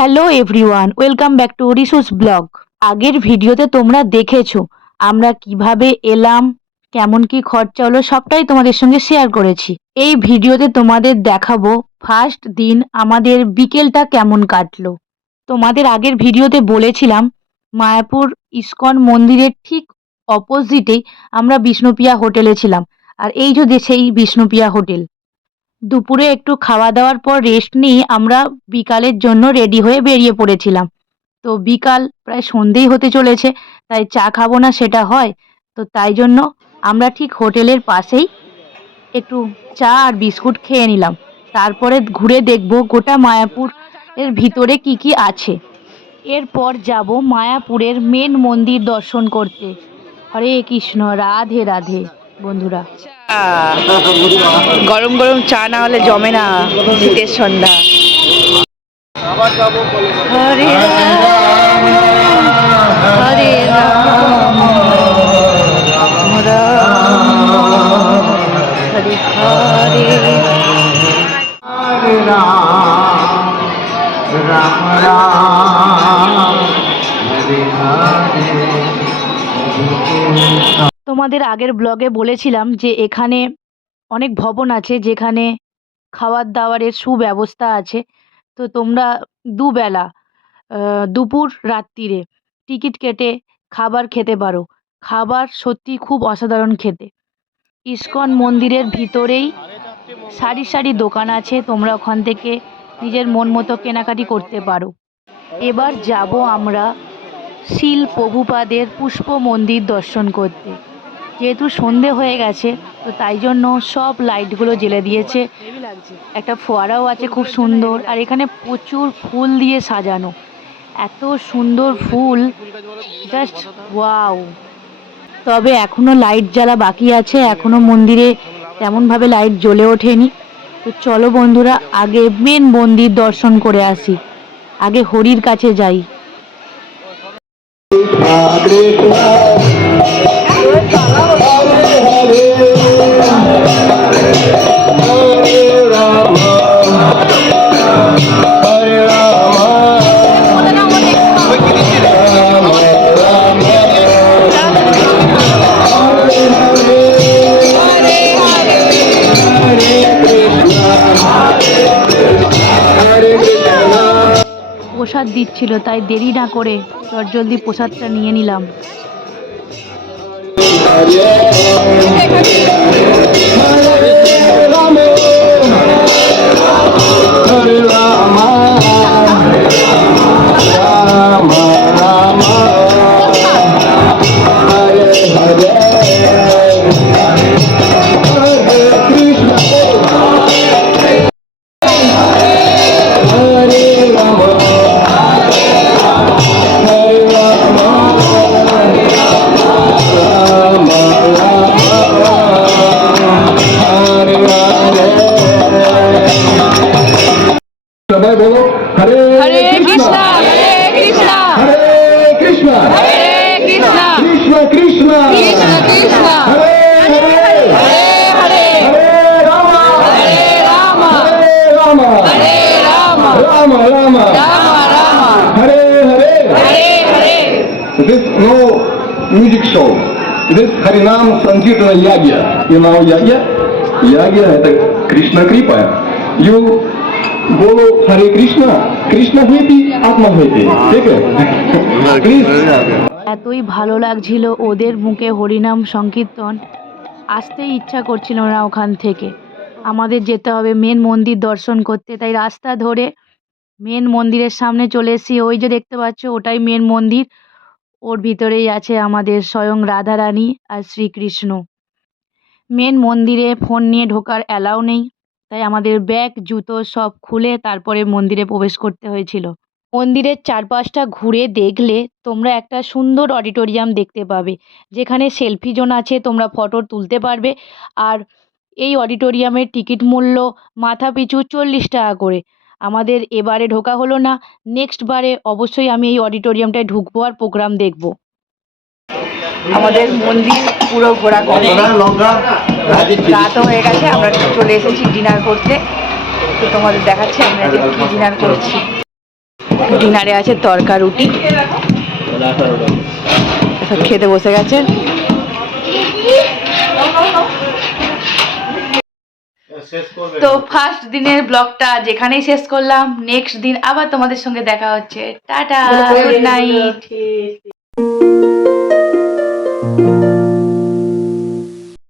Hello everyone welcome back to Resource Blog আগের ভিডিওতে তোমরা দেখেছ, আমরা কীভাবে এলাম, কেমন কি খরচা হলো, সবটাই তোমাদের সঙ্গে শেয়ার করেছি। এই ভিডিওতে তোমাদের দেখাবো ফার্স্ট দিন আমাদের বিকেলটা কেমন কাটলো। তোমাদের আগের ভিডিওতে বলেছিলাম, মায়াপুর ইস্কন মন্দিরের ঠিক অপোজিটেই আমরা বিষ্ণুপ্রিয়া হোটেলে ছিলাম। আর এই যে সেই বিষ্ণুপ্রিয়া হোটেল দুপুরে একটু খাওয়া দাওয়ার পর রেস্ট নিয়ে আমরা বিকালের জন্য রেডি হয়ে বেরিয়ে পড়েছিলাম। তো বিকাল প্রায় সন্ধেই হতে চলেছে, তাই চা খাব না সেটা হয়। তো তাই জন্য আমরা ঠিক হোটেলের পাশেই একটু চা আর বিস্কুট খেয়ে নিলাম। তারপরে ঘুরে দেখব গোটা মায়াপুর এর ভিতরে কি কি আছে। এরপর যাব মায়াপুরের মেন মন্দির দর্শন করতে। হরে কৃষ্ণ, রাধে রাধে। বন্ধুরা। গরম গরম চা না হলে জমে না শীতের সন্ধ্যা। হরে রাম, হরে রাম, রাম, হরে হরে। তোমাদের আগের ব্লগে বলেছিলাম যে এখানে অনেক ভবন আছে যেখানে খাওয়ার দাওয়ারের সুব্যবস্থা আছে। তো তোমরা দুবেলা দুপুর রাত্রিরে টিকিট কেটে খাবার খেতে পারো। খাবার সত্যি খুব অসাধারণ খেতে। ইস্কন মন্দিরের ভিতরেই সারি সারি দোকান আছে, তোমরা ওখান থেকে নিজের মন মতো কেনাকাটি করতে পারো। এবার যাব আমরা শিল প্রভুপাদের পুষ্প মন্দির দর্শন করতে। যেহেতু সন্ধে হয়ে গেছে, তো তাই জন্য সব লাইটগুলো জ্বেলে দিয়েছে। একটা ফোয়ারাও আছে খুব সুন্দর, আর এখানে প্রচুর ফুল দিয়ে সাজানো। এত সুন্দর ফুল জাস্ট ওয়াও তবে এখনও লাইট জ্বালা বাকি আছে, এখনও মন্দিরে তেমনভাবে লাইট জ্বলে ওঠেনি। তো চলো বন্ধুরা, আগে মেন মন্দির দর্শন করে আসি। আগে হরির কাছে যাই। প্রসাদ দিচ্ছিল তাই দেরি না করে চটজলদি প্রসাদটা নিয়ে নিলাম। Hare Hare Hare Hare Ram no music show this हरिनाम संकीर्तन याज्ञ ये नाव याज्ञ याज्ञ это Кришна Крипа. You बोलो हरे कृष्णा कृष्ण हुए आत्मा हुए ठीक है प्लीज এতই ভালো লাগছিল ওদের মুখে হরিনাম সংকীর্তন আসতেই ইচ্ছা করছিল না ওখান থেকে আমাদের যেতে হবে মেন মন্দির দর্শন করতে তাই রাস্তা ধরে মেন মন্দিরের সামনে চলে এসেছি ওই যে দেখতে পাচ্ছ ওটাই মেন মন্দির ওর ভিতরেই আছে আমাদের স্বয়ং রাধারানী আর শ্রীকৃষ্ণ মেন মন্দিরে ফোন নিয়ে ঢোকার অ্যালাউ নেই তাই আমাদের ব্যাগ, জুতো সব খুলে তারপরে মন্দিরে প্রবেশ করতে হয়েছিল। মন্দিরের চারপাশটা ঘুরে দেখলে তোমরা একটা সুন্দর অডিটোরিয়াম দেখতে পাবে। যেখানে সেলফি জোন আছে, তোমরা ফটো তুলতে পারবে। আর এই অডিটোরিয়ামের টিকিট মূল্য মাথা পিছু চল্লিশ টাকা করে। আমাদের এবারে ঢোকা হলো না। নেক্সট বারে অবশ্যই আমি এই অডিটোরিয়ামটায় ঢুকবো আর প্রোগ্রাম দেখব। আমাদের মন্দির পুরো ঘোরা রাতও হয়ে গেছে আমরা চলে এসেছি ডিনার করতে। তো তোমাদের দেখাচ্ছি আমরা যে কি ডিনার করছি। ডিনারে আছে তরকা রুটি। সব খেতে বসে গেছে। তো ফার্স্ট দিনের ব্লগটা যেখানেই শেষ করলাম নেক্সট দিন আবার তোমাদের সঙ্গে দেখা হচ্ছে। Tata good night